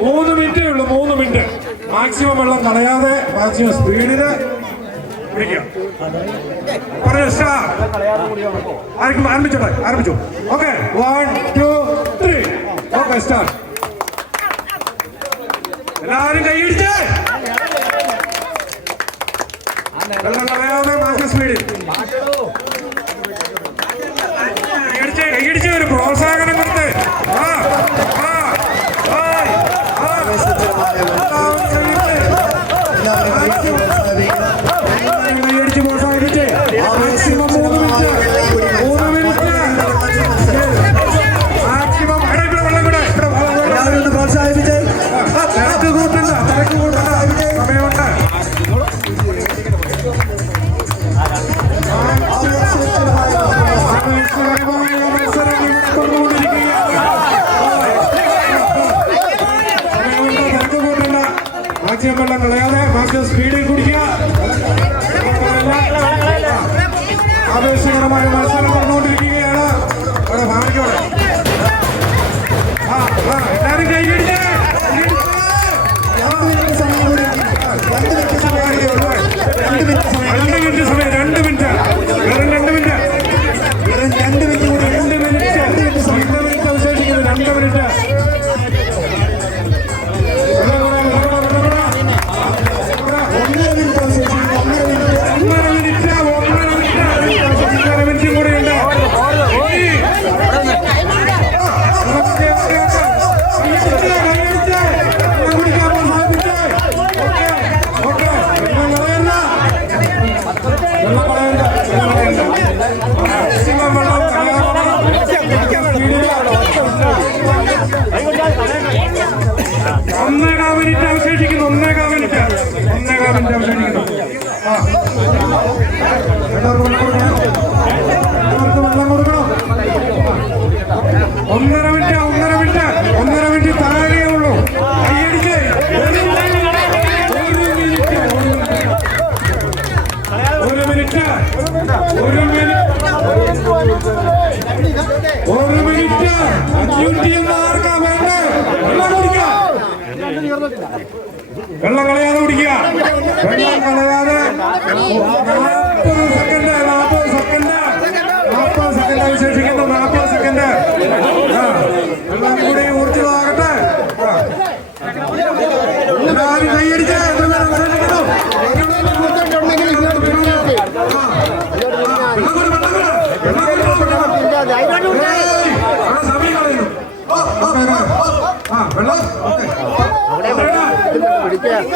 മൂന്ന് മിനിറ്റേ ഉള്ളൂ മൂന്ന് മിനിറ്റ്. മാക്സിമം വെള്ളം കളയാതെ മാക്സിമം സ്പീഡിൽ പിടിക്കുക. പറഞ്ഞു സ്റ്റാർ ആരംഭിച്ചു okay one two three okay start എല്ലാവരും കൈയടിച്ചേ വെള്ളം കളയാതെ മറ്റ് സ്പീഡിൽ കുടിക്കുക. ആവേശകരമായ മത്സരം നടന്നുകൊണ്ടിരിക്കുകയാണ്. അവിടെ ഭാഗ്യോടെ ഒന്നേകാ മിനിറ്റ് അവശേഷിക്കുന്നു ഒന്നേകാ മിനിറ്റ് ഒന്നേകാ മിനിറ്റ് അവശേഷിക്കുന്നു വെള്ളം കളയാതെ കുടിക്കുക. വെള്ളം കളയാതെ. Obrigado.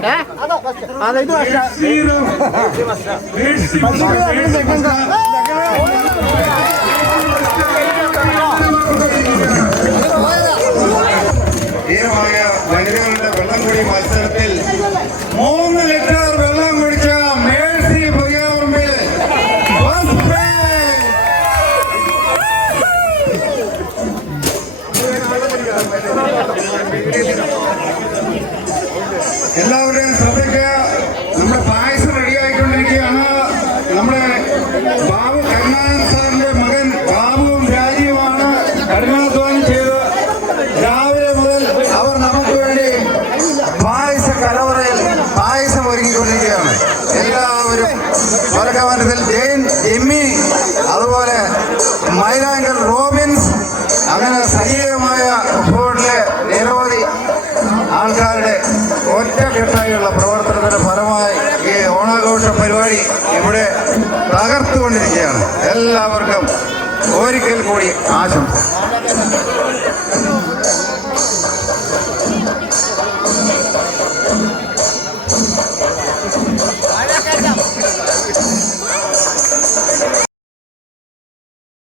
ഉണ്ട് അതായത് ഏമായ വനിതകളുടെ വെള്ളം കൂടി മത്സരത്തിൽ എല്ലാവരുടെയും സഭയ്ക്ക് നമ്മുടെ പായസം റെഡിയായിക്കൊണ്ടിരിക്കുകയാണ് നമ്മുടെ ബാബു കരുണാകരൻ സാറിന്റെ മകൻ ബാബുവും രാജീവുമാണ് കഠിനാധ്വാനം ചെയ്ത് രാവിലെ മുതൽ അവർ നമുക്ക് വേണ്ടി പായസ കലവറയിൽ പായസം ഒരുങ്ങിക്കൊണ്ടിരിക്കുകയാണ് എല്ലാവരും വടക്കമരത്തിൽ ജയൻ എമ്മി അതുപോലെ മൈന വേണ്ടിയുള്ള പ്രവർത്തനത്തിന്റെ ഫലമായി ഈ ഓണാഘോഷ പരിപാടി ഇവിടെ തകർത്തുകൊണ്ടിരിക്കുകയാണ്. എല്ലാവർക്കും ഒരിക്കൽ കൂടി ആശംസ.